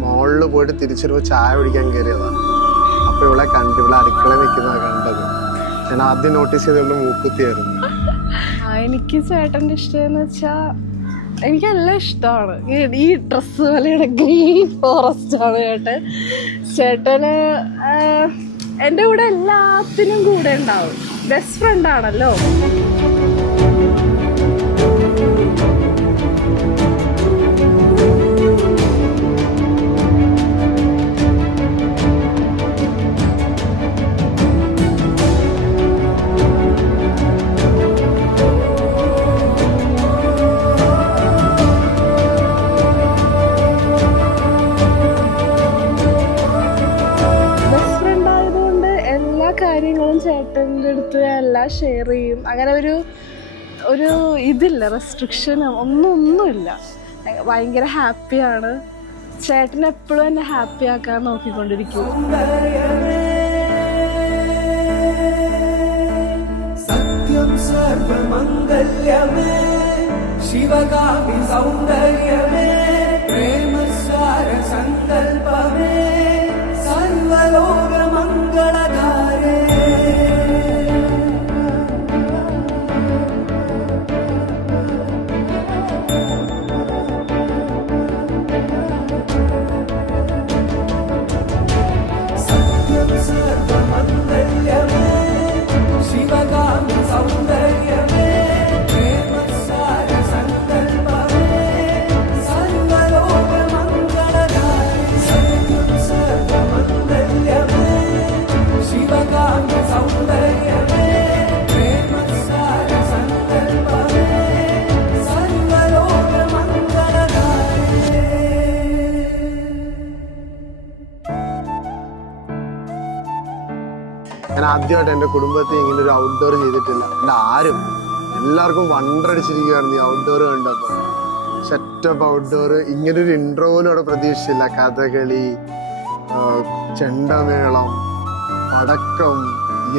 മോളില് പോയിട്ട് തിരിച്ചൊരു ചായ പിടിക്കാൻ കയറിയതാണ്. അപ്പൊ ഇവിടെ കണ്ടു, ഇവിടെ അടുക്കള നിൽക്കുന്നത് കണ്ടത്. ഞാൻ ആദ്യം നോട്ടീസ് ചെയ്തുള്ള മൂക്കുത്തിയായിരുന്നു. എനിക്ക് ചേട്ടൻ്റെ ഇഷ്ടമെന്ന് വെച്ചാ എനിക്കെല്ലാം ഇഷ്ടമാണ്. ഈ ഡ്രസ്സ് പോലെയുടെ ഗ്രീൻ ഫോറസ്റ്റ് ആണ് ചേട്ടൻ. ചേട്ടന് എൻ്റെ കൂടെ എല്ലാത്തിനും കൂടെ ഉണ്ടാവും. ബെസ്റ്റ് ഫ്രണ്ട് ആണല്ലോ. കാര്യങ്ങളും ചേട്ടൻ്റെ അടുത്ത് എല്ലാം ഷെയർ ചെയ്യും. അങ്ങനെ ഒരു ഇതില്ല, റെസ്ട്രിക്ഷനും ഒന്നുമില്ല. ഭയങ്കര ഹാപ്പിയാണ്. ചേട്ടൻ എപ്പോഴും എന്നെ ഹാപ്പി ആക്കാൻ നോക്കിക്കൊണ്ടിരിക്കും. സത്യം സർവമംഗല്യമേ ശിവകാമി സൗന്ദര്യമേ പ്രേമസാര സങ്കൽപമേ സർവലോക മംഗളധാരേ. സത്യം സർവമംഗല്യമേ ശിവകാമി സൗന്ദര്യമേ പ്രേമസാര സങ്കൽപമേ സർവലോക മംഗളധാരേ. സത്യം സർവമംഗല്യമേ ശിവകാമി സൗന്ദര്യമേ പ്രേമസാര സങ്കൽപമേ സർവലോക മംഗളധാരേ. ഞാൻ ആദ്യമായിട്ട് എൻ്റെ കുടുംബത്തിൽ ഇങ്ങനെ ഒരു ഔട്ട്ഡോർ ചെയ്തിട്ടില്ല. എല്ലാവർക്കും വണ്ടടിച്ചിരിക്കുകയായിരുന്നു ഈ ഔട്ട്ഡോർ കണ്ടപ്പോൾ. Setup outdoor. ഇങ്ങനൊരു ഇൻട്രോ പോലും അവിടെ പ്രതീക്ഷിച്ചില്ല. കഥകളി, ചെണ്ടമേളം, പടക്കം,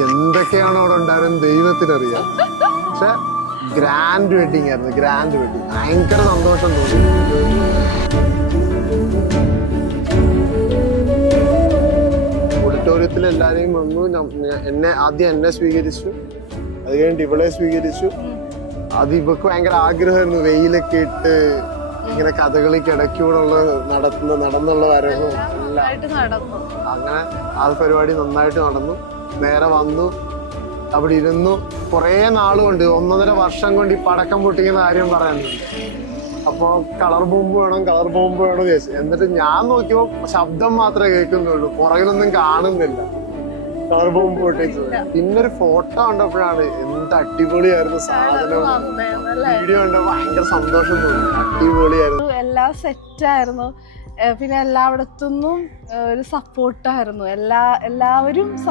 എന്തൊക്കെയാണോ അവിടെ ഉണ്ടായിരുന്നത് ദൈവത്തിനറിയാം. പക്ഷെ ഗ്രാൻഡ് വെഡിങ് ആയിരുന്നു, ഗ്രാൻഡ് വെഡിങ്. ഭയങ്കര സന്തോഷം തോന്നി. ഓഡിറ്റോറിയത്തിൽ എല്ലാവരെയും വന്നു. ആദ്യം എന്നെ സ്വീകരിച്ചു, അത് കഴിഞ്ഞിട്ട് ഇവളെ സ്വീകരിച്ചു. അത് ഇവക്ക് ഭയങ്കര ആഗ്രഹമായിരുന്നു. വെയിലൊക്കെ ഇട്ട് ഇങ്ങനെ കഥകളിക്ക് ഇടയ്ക്കൂടുള്ള നടന്നുള്ള വരവും എല്ലാം. അങ്ങനെ ആ പരിപാടി നന്നായിട്ട് നടന്നു. നേരെ വന്നു, അവിടെ ഇരുന്നു. കുറേ നാളുകൊണ്ട് 1.5 വർഷം കൊണ്ട് ഈ പടക്കം പൊട്ടിക്കുന്ന കാര്യം പറയാനുണ്ട്. അപ്പൊ കളർ ബോംബ് വേണം ചോദിച്ചു. എന്നിട്ട് ഞാൻ നോക്കിയപ്പോ ശബ്ദം മാത്രമേ കേൾക്കുന്നുള്ളൂ, പുറകിലൊന്നും കാണുന്നില്ല. കളർ ബോംബ് പൊട്ടിച്ചത്. പിന്നൊരു ഫോട്ടോ കണ്ടപ്പോഴാണ് എന്ത് അടിപൊളിയായിരുന്നു സാധനം. വീഡിയോ കണ്ടപ്പോ ഭയങ്കര സന്തോഷം തോന്നി. അടിപൊളിയായിരുന്നു. എല്ലാം സെറ്റായിരുന്നു. പിന്നെ എല്ലായിടത്തുനിന്നും ഒരു സപ്പോർട്ടായിരുന്നു. എല്ലാവരും